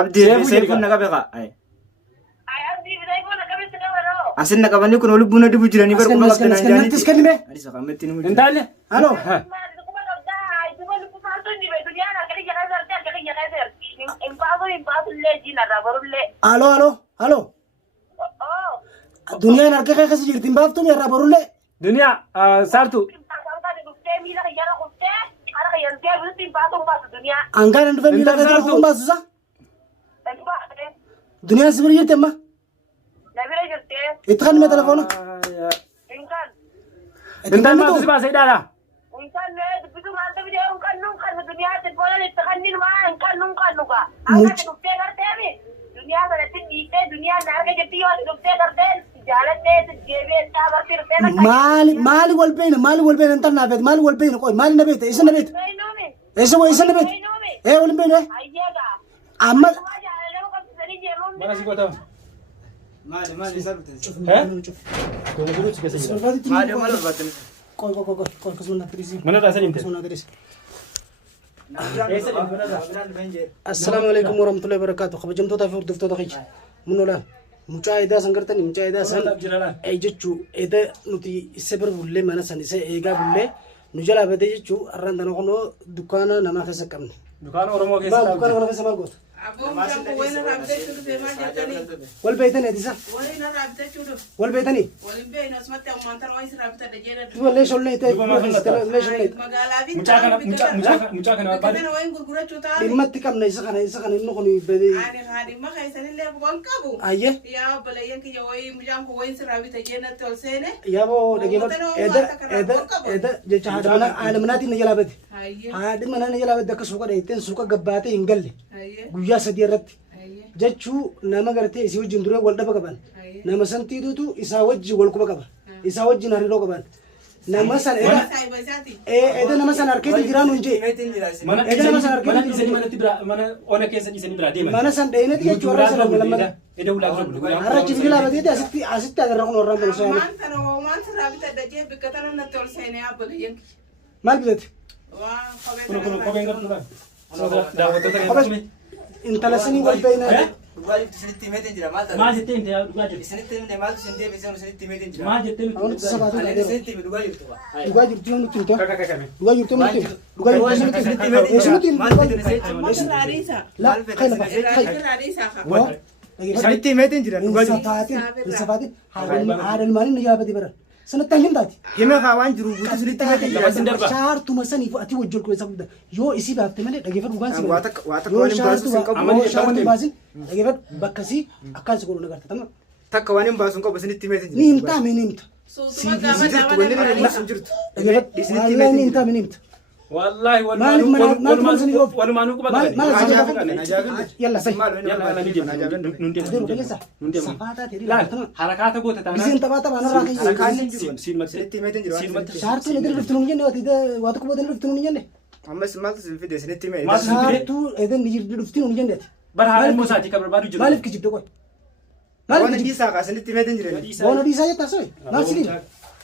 Abdii fi Seefuun naqa beekaa. Asin naqabanii kun ol buna dibu jiranii bar kuma qabdan anjaanii. Nattis kennime. Adisa qametti ni Intaalle. Halo. Halo halo halo. Duniyaan harka kee keessa jirti hin baaftu irraa borullee. Duniyaa saartu. Angaan hin dhufee miila keessa dhufuun baasusa. Duniyaan si bira jirti amma. Itti kan hime telefoona. Intaan maaltu si baasee dhaadhaa? Maali wal beeyna intaan naafeet maali wal beeyna qoy maali na beeyta isa na beeyta isa na beeyta wal hin beeyna amma Mana si goota? maali isa bitan. maali barbaatan. qoy kasuma na tirisi Mana daa sanii mte? kasuma na tirisi. Assalamu alaikum warahmatullahi wabarakatuh. Kabajamtoota fi hordoftoota kiyya. Munolaan mucaa eedaa san gartanii mucaa eedaa san jechuu eeda nuti isa bira bullee mana san isa eegaa bullee nu jalaa badee jechuu arraan tana kunoo dukkaana namaa keessa qabne. Dukaana Oromoo keessa. Maal dukkaana kana keessa maal goota? Wal beeytanii adisa? Wal beeytanii? Wallee shollee ta'e wallee shollee. Mucaa kana barbaade. Dhimmatti qabna isa kana inni kun badee. Ayyee. Yaaboo dhageeffadhu eeda jecha haadha manaatiin na jalaa bade. Haadhi manaa na jalaa bade akka suuqa dheeyteen suuqa gabbaatee hin galle. Guyyaa sadii irratti jechuu nama gartee isii wajjin duree wal dhaba qaban nama santiitutu isaa wajjin wal quba qaba isaa wajjin hariiroo qaban nama san eeda nama san harkeetti jiraan hin jee eeda nama san harkeetti mana ona keessa dhiisanii biraa deeman. mana san dheenetti jechuu warra sana lammata har'a jibbi laabateeti asitti agarra kun warraan bulu saani maal bitate Kopheen qabdu daawwattoota intala sanii wal beeyna Dhugaa isinitti himeetiin jira maal ta'e? maal jettee himte dhugaa jirti? Isinitti himte maaltu isin deebisee isinitti himeetiin jira? Maal jettee nuti? Awanti sabaatu Ani isinitti hime dhugaa jirtu ba? dhugaa jirti yoo nuti himte Kakame. dhugaa jirti yoo nuti himte dhugaa jirti Isinitti himeetiin jira. Maal ta'e isinitti himeetiin jira dhugaa jirtu. Insafaatiin haadha ilmaanii na yaabate bara sanatti hin taati. Hime haa waan jiru guutuu isinitti himeetiin jira. Shaartuma saniif ati wajjin keessa guddaa yoo isii baafte malee dhageeffadhu dhugaan si Waa takka waan hin baasu sin qabu. yoo shaartu baasin dhageeffadhu bakka sii akkaan si godhu nagarta tamma. Takka waan hin baasu hin qabu isinitti himeetiin jira. Ni himtaa mee ni himta. Jirtu wanni inni hin jirtu. Dhageeffadhu wallaahi ni himtaa mee ni himta. Wallahi walumaanuu quba Yalla say. Nun deemu. Harakaata goota taanaan. Bisiin taphaa taphaa narraa Harkaan keessa. hin jiru. Isinitti himeetiin jira. Shaartuu edeen dhuftu nuun jenne waa tokko boodeen dhuftu nuun jenne. Ammas maaltu isin fide isinitti hime. Shaartuu edeen dhufti nuun jenne. Bara haala immoo isaatii kan barbaadu jiru. Maaliif kijibde qoy? Waan dhiisaa kaa isinitti himeetiin jira. Boona dhiisaa jettaa soy. Maal sidiif?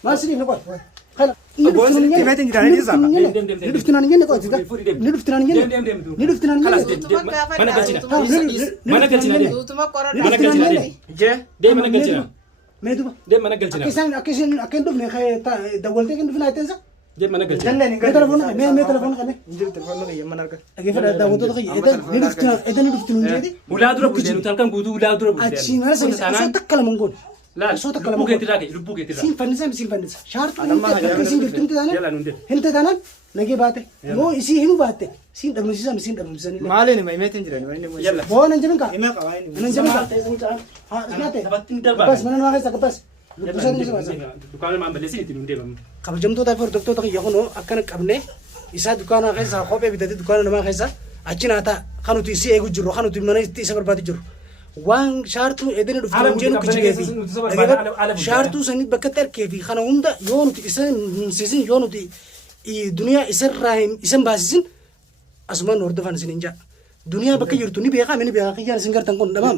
Maal sidiif na qoy? Boona isinitti himeetiin jira ni dhiisaa kaa. Ni dhufti naan jenne qoy. Ni dhufti naan jenne. Ni dhufti naan jenne. Mana galchina. Mana galchina deemu. Mana galchina deemu. Deemu mana galchina. Meetuba. Deemu mana galchina. Akka hin dhufne dawwaltee kan dhufne ayeteensa. Deemu mana galchina. Jalleen hin Mee telefoona mee telefoona kanne. Hin jiru telefoona kiyya mana argata. Dhageeffadha daawwattoota kiyya edeen ni dhufti nuun jedhe. Ulaa dura bulte nuti halkan guutuu ulaa dura bulte. Achiin ala sana osoo takka lama goone. Laal Osoo takka lubbuu lama keetti irraa ka'e lubbuu keetti irraa. siin fannisa shaartuu akka isiin jirtu hinte taanaan nagee baate yoo isii hin baatte siin dhabamsiisanii Maaliin hima himeetiin jira. Yalla. boona hin jabin kaa Hime qabaa hin hin jabin kaa haa nyaate Taphattiin darbaa. gabbas mana namaa keessa gabbas dubbisanii si baasa Dukaana maan balleessin ittiin hundeefamu. kabajamtoota fi hordoftoota kiyya kunoo akkana qabne isaa dukaana keessa kophee bitatee dukaana namaa keessa achi naataa kan nuti isii eegu jirru kan nuti mana itti isa barbaadu jirru waan shaartuu edeni dhuftu jeenu kichigeefi shaartuu sanii bakka tarkeefi kana hunda yoo nuti isa hinsiisin yoo nuti duniyaa isarraa isan baasisin asumaan hordofan isin hin jaa duniyaa bakka jirtu ni beekaa ni beekaa kiyyaan isin gartan kun dhabam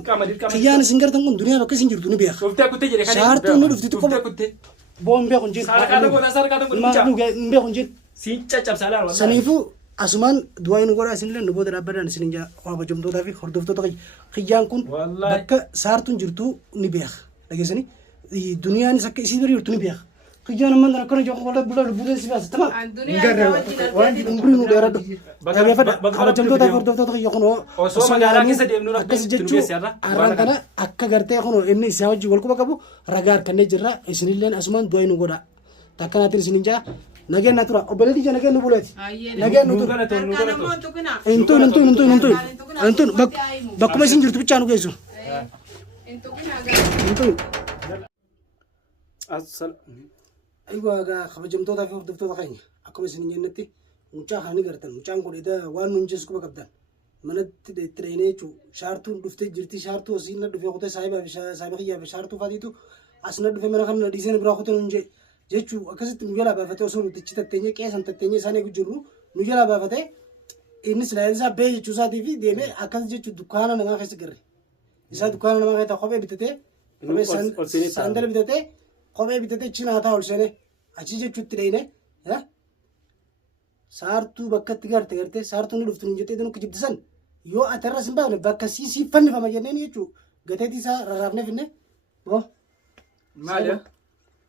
kiyyaan isin gartan kun duniyaa bakka isin jirtu ni beekaa Dhuftee kuttee jedhe kan. shaartuu ni dhufti tokko boon beekun jeen Sarkaata goota maal hin beekun jeen Siin caccabsaa laala. saniifuu asumaan du'aa inni godha isinillee nu booda dhaabbataan isin jaa kabajamtootaa fi hordoftoota kiyyaan kun bakka saartuun jirtu ni beeka dhageessanii duniyaanis akka isii bira jirtu ni beeka kiyyaan amman akkana jaa wala bula buleen si baasa tama waan umrii nu dheeradhu dhageeffadha kabajamtootaa fi hordoftoota kiyya kun osoo magaalaa keessa deemnu akkas jechuu arraan kana akka gartee kun inni isaa wajjin wal quba qabu ragaa harkannee jirra isinilleen asumaan du'aa inni godha takkanaatiin isin jaa Nagen natura, obeleti jana nagen nubulet. Nagen nutur. Entun, bak mesin jurtu bicara nuge isu. Entun. Asal. Ayo agak kabajam tu tapi waktu tu tak kayaknya. Aku mesin ini nanti, muncah hani gertan, muncah aku ida wan muncis aku bakal dan. Mana trainnya cu, syarat tu dufte jirti syarat tu asina dufte aku tu saya kiya syarat tu fadi tu asna dufte mana kan desain berapa tu nunjuk. Jechuun akkasitti nu jala baafatee osoo nuti achi tatteenyee qeessan tatteenyee isaan eegu jirru nu jala baafatee inni silaayin isaa bee jechuu isaatii fi deemee akkas jechuun dukkaana namaa keessa garre. Isaa dukkaana namaa keessaa kophee bitatee saandala bitatee kophee bitatee cinaataa ol seenee achi jechuutti dheeyne saartuu bakkatti gartee saartuu ni dhuftu nu jettee nu kijibdisan yoo ati irras hin baafne bakka siisii fannifama jenneen jechuun gateetii isaa rarraafnee finne boo. Maali?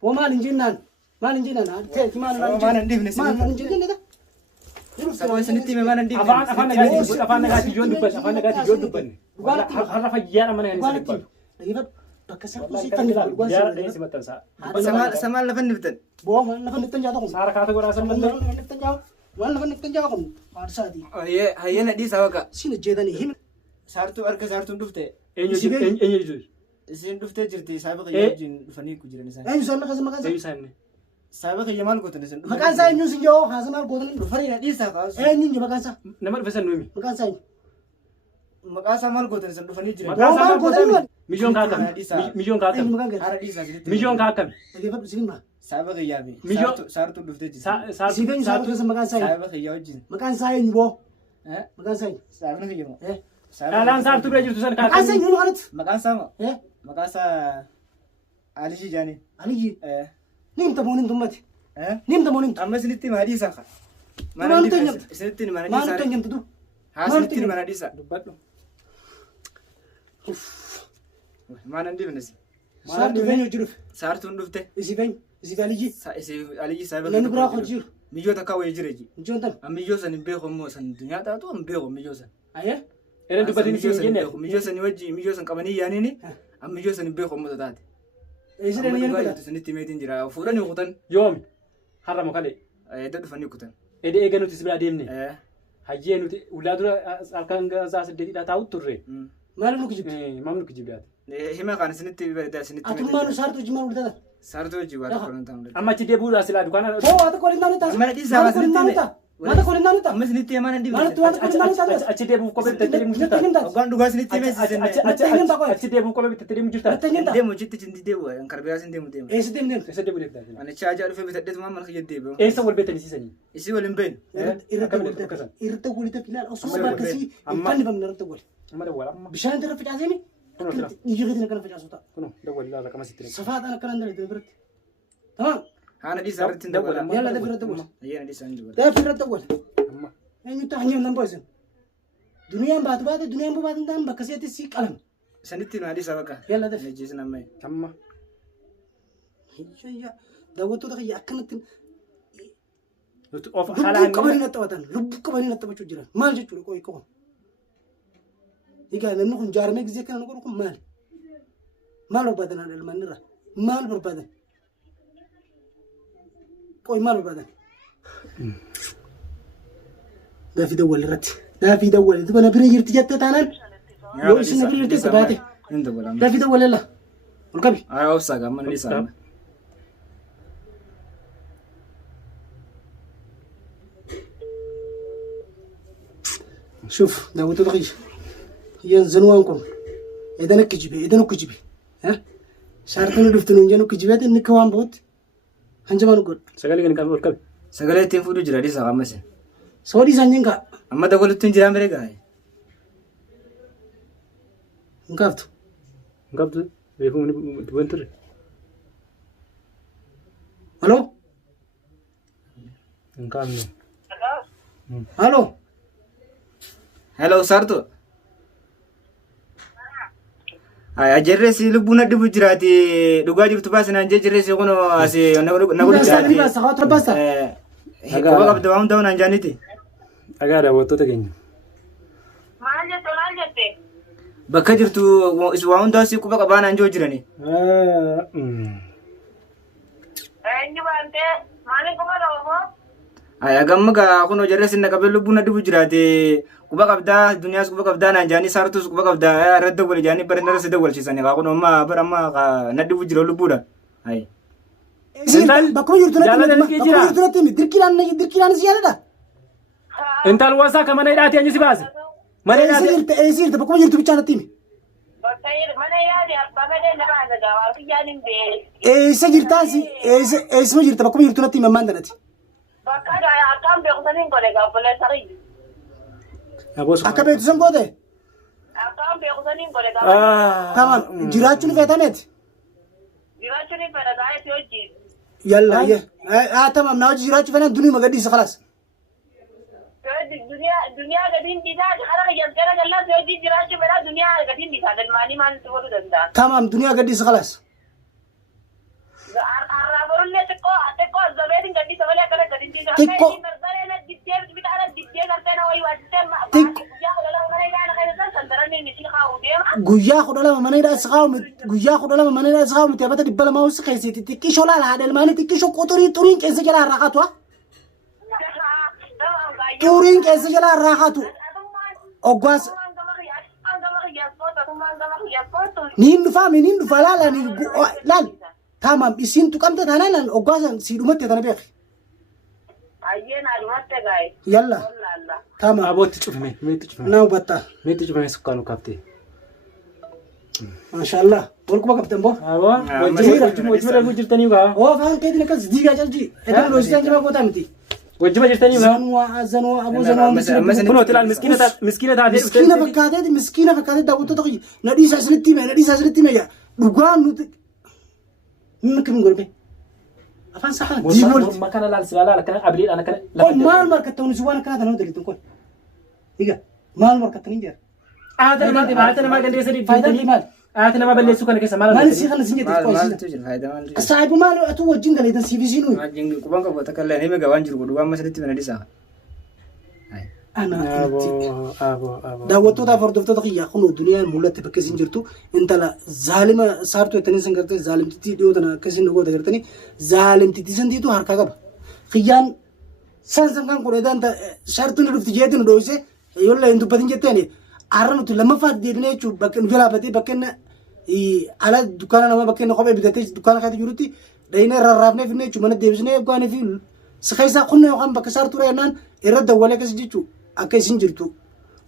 Boo maal hin jennaan? Maal hin jennaan? Teeti maal hin jennaan? Maal hin jennaan? Afaan nagaatti ijoon dubbanne afaan nagaatti ijoon dubbanne har'a fayyaadha mana yaani Dhageeffadhu bakka saartuu sii fannifama. Samaan lafa niftan. Boo maal lafa niftan jaata kun? saara kaata godhaa san Maal lafa niftan jaata? Maal lafa niftan jaata kun? Faarsaati. Hayyana dhiisaa waqa. Siin jeedanii himi. Saartuu harka saartuun dhufte. eenyu jiru Isin dhuftee jirti saaba kiyya wajjin dhufanii ku jiran isaan. Eenyu sana maqaan isaa? eenyu isaanii Saaba kiyya maal gootan isin dhufanii? Maqaan isaa eenyu sin yoo haasa maal gootan Dhufanii dhiisaa kaasu. eenyu inji maqaan isaa? nama dhufe san nuumi Maqaan isaa eenyu? Maqaa isaa maal gootan isin dhufanii jiran? Boo maal gootan maal? milyoon kaa akkami milyoon kaa Eenyu akkami maqaan gadi? Haara dhiisaa sinitti. milyoon kaa akkami Dhageeffadhu siin maa? Saaba kiyyaa fi Milyoon- saartuun dhuftee jirti. Siin eenyu saartuu keessa maqaan isaa eenyu? Saaba kiyya wajjin. Maqaan isaa eenyu boo? Maqaan isaa eenyu? Saabni kiyya moo? dhaalaan saartuu bira jirtu san kaa Maqaan isaa akkami eenyu kanatti? Maqaan isaa moo? Maqaan isaa Alishii Jaanii. Aliyyi. Ni himta moo ni himtummati? Ni himta moo ni himtu? Amma isinitti maa dhiisaa ka? Maal nutti hin jamtu? Isinitti mana Maal nutti hin dhiisaa. jamtu tu? Haa isinitti mana dhiisaa. dubbadhu Maan hin dhibnes. Saartuu eenyu hojii dhufe? Saartuun dhufte. Isiif eenyu? Isiif Aliyyi? Aliyyi saaba Namni biraa hojii jiru? Miyyoo takka wayii jira ji. Mijoon tan? Miyyoo san hin beeku immoo san dunyaa taatu hin beeku miyyoo san. Ayyee? eren dubbatiin isin jenne Miyyoo san wajji miyyoo san qabanii yaaniini miyyoo san hin beeku immoo taate. Eessi dheeni Amma jedhu dhugaa isinitti meetiin jira. Fuudhanii kutan. yoomi har'a makalee Edda dhufanii kutan. ede eega nuti si biraa deemne hayyee nuti ulaa dura halkan gaasaa saddeetidha taa'utti turre maal nu kijibti? mamnu kijibilaati Hima kan isinitti isinitti Atummaa nu saartuu hojii maal walitti taata? Saartuu wajji waa tokko hin ta'u. amma achi deebi'uudhaa silaa dukaana Boo waa tokko waliin naannu taasisu? Mana dhiisaa Waa tokko waliin naannu ta'a? Waa tokko waliin naannu ta'a? Amma isinitti himaa hin Maaltu waa tokko waliin naannu ta'a? achi deebi'uuf kophee bitattee deemu jirta Hoggaan dhugaa isinitti himee isin. achi deebi'uuf kophee bitattee deemu jirta Deemu jitti cindi deemu karbiyaa sin deemu deemu. Eessi deemneen? eessa deebi'u deemtaa Ani chaajaa dhufee bitadheetu maan mana kiyya deebi'u. eessa wal beektanii Isii waliin beenu. Irratti walitti filaan osoo bakkasii hin fannifamne irratti wali. amma dawwala amma Bishaan irra facaaseemi ijji keetiin akkana facaasu ta'a. kuno dawwala laata kama sitti Safaadhaan akkana hin dalagde biratti. Tamaa? Haana dhiisaa irratti hin dabala. Yalla dafi irratti wali. Ayyaana dhiisaa hin dabala. Dafi irratti wali. amma Eenyutti hanyar nan boo'isan. Duniyaan baatu baate duniyaan boo baatin ta'an bakka seetti sii qalan. Sanitti nu dhiisaa bakka. Yalla dafi. Najjeesin amma. amma Daawwattoota kiyya akkanatti nuti of lubbuu haalaan qabanii na taphatan lubbuu qabanii na taphachuu jiran maal jechuudha qo'i qofa. Egaa namni kun jaaramee gisee kana nu godhu kun maali? Maal barbaadan haadha ilmaan irraa? Maal barbaadan? Qo'i maal barbaadan? Daafii dawwal irratti. Daafii dawwal irratti bana bira jirti jettee taanaan yoo isin na bira jirti baate. Hin dabala. Daafii dawwal irra. Ol qabi. Ayaa obsaa gamma dhiisaa. شوف داوود تغيش هي زنوانكم إذا نكجبي إذا نكجبي ها شارتنا دفتون جنو كجبي هذا نكوان بود هنجما نقول sagalee kan qabu ol qabe Sagalee ittiin fuudhu jira dhiisaa ammas. سوري زنجنكا Amma dabaluutti hin jiraa miree gaa'e. نكافتو hin qabdu beekuun duban turre ألو hin qaamne Halo. Hello sartu. Ay ajarresi lubbuna dibu jiraati dhugaa jirtu baasinaan jarresi kuno asi nagulu jiraati. Basta khawatra basta. Kuba qabda waan ta'u naan jaaniti. Agaadha wattoota keenya. Maal jette? Bakka jirtu waan hundaa si kuba qabaa naan joo jirani. Eenyu baante maaliin kuma dhawoo? Ay agamma gaa kuno jarresi naqabe lubbuna dibu jiraati. Kuba qabdaa duniyaas kuba qabdaa naan jaani sartus kuba qabdaa radda wal jaani barandara sida wal chisani kaa kuno amma barama nadibu jira lubbuudha. Ay. Bakka jirtu natti dirqiidhaan si yaadadha. Intal wasaa ka mana hidhaati anyi si baase. Mana hidhaati. Eessi jirta bakka jirtu bichaa natti himi. Bakka mana yaade abbaa gadee nama haasa'aa waan biyyaan hin beeku. Eessa jirtaasi eessuma jirta bakka jirtu natti himi ammaan danati. Bakka akkaan beekumsaniin godhe gaabbolee sarii. Akka beektu san goote. Akkaan beekumsaniin godhe gaabbolee. Tamam jiraachuun feetameeti. Jiraachuun hin fedha gaa'eeti hojii. Yalla tamam na hojii jiraachuu fedhan dunii magadhiisa khalaas. Duniyaa gadiin dhiisaa hara qayyamteera jallaan hojii jiraachuu fedha duniyaa gadiin dhiisaa dalmaanii maalitti godhuu danda'a? Tamam duniyaa gadhiisa khalaas. Arraa borullee xiqqoo zabeetiin gadhiisa malee akkana gadiin dhiisaa. Xiqqoo. Guyyaa 12 mana hidhaa si qaawume guyyaa 12 mana hidhaa si qaawume taphata 200 hoos keessatti xiqqishoo laala haadha ilmaanii xiqqishoo xuriin keessa jalaa irraa kaatu xuriin keessa jalaa irraa kaatu oggaas niin dhufa laal tamam isiin tuqamte taanaan oggaasan si dhumatte tana beeki. Ayyeen adumatte gaa'e. Yalla. Tamam. Abootti cufame. Meetti cufame. Naa hubatta. Meetti cufame sukkaanu qabte. Maashaallah. Wal quba qabdan boo. Aboo. Wajjima darbu jirtanii gaa. Oo faan keetiin akkas diigaa jalji. Edaa loositaan jabaa gootaa miti. Wajjima jirtanii gaa. Zanoo aboo zanoo. Kunoo tilaan miskiina taatee dhufte. Miskiina fakkaatee daawwattoota kiyya. Nadhiisaa isinitti hime dhugaan nuti. Nuti kim godhe. Afaan saxan diibol makana laal silala kana abliidhaan kana lafa maal markattawni si waan akkana tanuu dalitin kun higa maal markattanii jira aata nama gandeessa faayidaan maal aata nama balleessuu kana keessa maal maal si kana sin jette qoysi saahibu maal atu wajjin galaytan siifisiinu wajjin kuban qabu takalla hime ga waan jiru godhu waan masalitti mana dhisaa ana daawwattootaaf hordoftoota kiyyaa kun duniyaan mul'atte bakka isin jirtu intala zaalima saartuu ettanii san gartee zaalimtittii dhiyoo tana akka isin goota gartanii zaalimtittii santiitu harkaa qaba kiyyaan san kan godheedhaan shartuun dhufti jeetiin dhoose yolla hin dubbatin jetteen arra nuti lammaffaa deebinee jechuun bakka nu jalaa batee bakka ala dukkaana nama bakka inni kophee bitatee dukkaana kaatti jirutti dhayinee rarraafnee finnee jechuun mana deebisnee eeggaanii fi sikheessaa kunna yookaan bakka saartuu reennaan irra dawwalee akkasii jechuun akka isin jirtu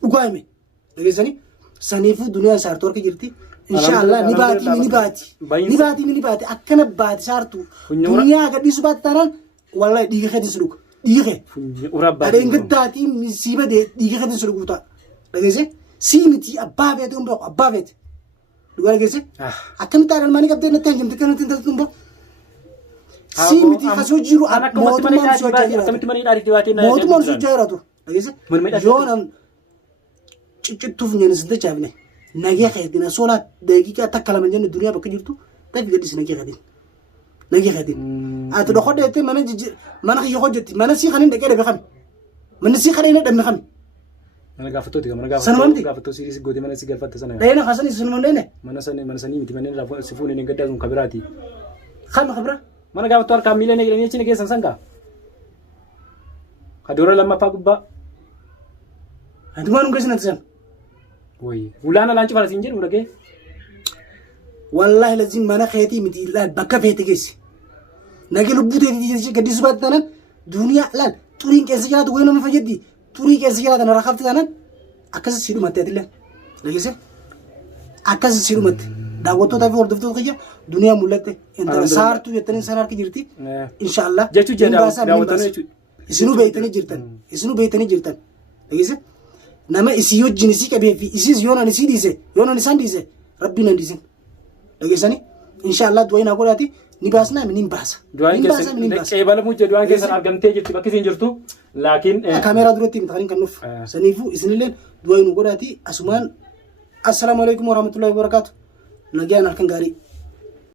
dhugaa hime dhageessanii saniifuu duniyaan saartuu harka jirti inshaallah ni baati akkana baati saartuu duniyaa gadhiisu baati taanaan wallahi dhiiga keetiin si dhuga dhiiga kee adeen gaddaatii misiiba dhiiga keetiin si dhugu ta'a dhageesse sii miti abbaa feete hun beeku abbaa feete dhugaa dhageesse akkamitti aadaan maanii qabdee natti hanjamte kanatti hin taatu hun beeku sii miti kasoo jiru mootummaan si hojjaa jiraatu mootummaan si hojjaa jiraatu yoonam ciccittuuf nyaanis hin tachaafne nagee keetiin soolaa daqiiqaa takka lama jenne duniyaa bakka jirtu tafi gadhiisi nagee keetiin ati dhokodheettee mana kiyya hojjetti mana sii kanin dhaqee dhabe kami mana sii kadhee dhabne kami mana gaafattooti mana sanumamti gaafattoo siiris gootee mana si galfatte sana dhayina kaasanii sanuma dhayine mana sanii miti manneen raafuu si fuunee hin gaddaa sun kabiraati kami kabira mana gaafattoo harkaan miila neeqilanii achi keessan sangaa kadoora lammaffaa gubbaa adumaan hungeessin ati san wayi ulaana laanci farasiin jedhu dhagee wallahi lazim mana keetii miti ilaal bakka feete geessi nage lubbuu teetii gaddiisu baatti tanan duniyaa ilaal xuriin keessa jiraatu wayi nama fayyaddi xurii keessa jiraatan irraa kafti tanan akkasii si dhumatte atillee dhageesse akkasii si dhumatte daawwattootaa fi hordoftoota kiyya duniyaa mul'atte intala saartuu jettanii san harki jirti inshaallah jechuu jedha isinuu beeytanii jirtan dhageesse nama isii wajjin isii qabee fi isiis yoonaan isii dhiise yoonaan isaan dhiise rabbiin hin dhiisin dhageessanii inshaallah du'aa naa godhaati ni baasnaa ni baasa du'aan keessan qeebalamuu jedhu du'aan keessan argamtee jirti bakki isin jirtu laakiin kaameeraa duratti mitaaniin kan nuuf saniifuu isinilleen du'a nu godhaati asumaan assalaamu alaikum warahmatullahi wabarakatuh nagaan halkan gaarii